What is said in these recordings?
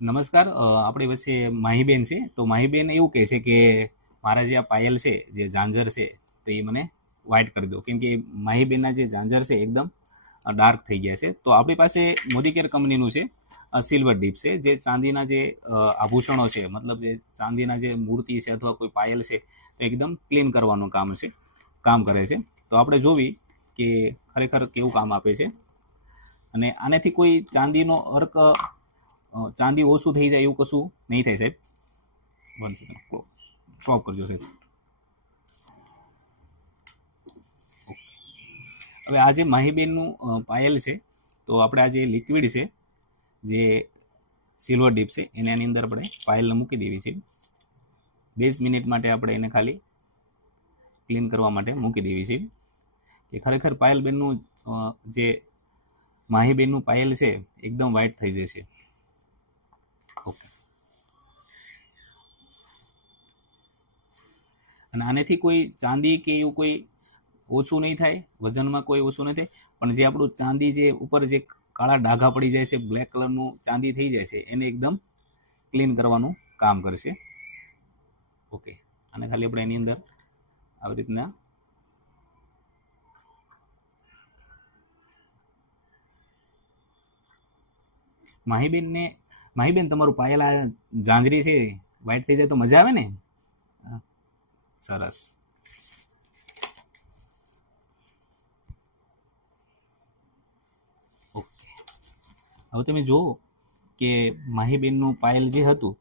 નમસ્કાર આપણી વચ્ચે માહીબેન છે. તો માહીબેન એવું કહે છે કે મારા જે આ પાયલ છે, જે ઝાંઝર છે, તો એ મને વ્હાઇટ કરી દો. કેમ કે માહીબેનના જે ઝાંઝર છે, એકદમ ડાર્ક થઈ ગયા છે. તો આપણી પાસે મોદીકેર કંપનીનું છે સિલ્વર ડીપ છે, જે ચાંદીના જે આભૂષણો છે, મતલબ જે ચાંદીના જે મૂર્તિ છે અથવા કોઈ પાયલ છે, તો એકદમ ક્લીન કરવાનું કામ છે, કામ કરે છે. તો આપણે જોવી કે ખરેખર કેવું કામ આપે છે. અને આનાથી કોઈ ચાંદીનો અર્ક ચાંદી ઓછું થઈ જાય એવું કશું નહીં થાય સાહેબ. વન સેકન્ડ સ્ટોપ કરજો સાહેબ. હવે આ જે માહીબેનનું પાયલ છે, તો આપણે આ જે લિક્વિડ છે, જે સિલ્વર ડીપ છે, એને આની અંદર આપણે પાયલને મૂકી દેવી છે. બેસ મિનિટ માટે આપણે એને ખાલી ક્લીન કરવા માટે મૂકી દેવી છે. કે ખરેખર પાયલબેનનું જે માહીબેનનું પાયલ છે, એકદમ વ્હાઇટ થઈ જશે. અને આનેથી કોઈ ચાંદી કે એવું કોઈ ઓછું નહીં થાય, વજનમાં કોઈ ઓછું નહીં થાય, પણ જે આપણું ચાંદી જે ઉપર જે કાળા ડાઘા પડી જાય છે બ્લેક કલરનું ચાંદી થઈ જાય છે, એને એકદમ ક્લીન કરવાનું કામ કરશે ઓકે અને ખાલી આપણે એની અંદર આવી રીતના માહીબેનને, માહીબેન તમારું પાયેલા જાંજરી છે વાઈટ થઈ જાય તો મજા આવે ને. સરસ. ઓકે. હવે તમે જુઓ કે માહીબેનનું પાયલ જે હતું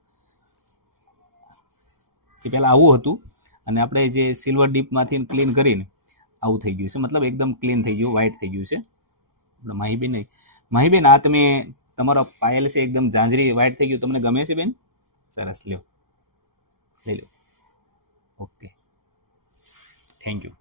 કે પહેલાં આવું હતું અને આપણે જે સિલ્વર ડીપમાંથી ક્લીન કરીને આવું થઈ ગયું છે. મતલબ એકદમ ક્લીન થઈ ગયું, વ્હાઇટ થઈ ગયું છે. આપણે માહીબેન માહીબેન, આ તમે, તમારો પાયલ છે, એકદમ ઝાંઝરી વ્હાઇટ થઈ ગયું. તમને ગમે છે બેન? સરસ, લ્યો. લઈ લો 어깨 땡큐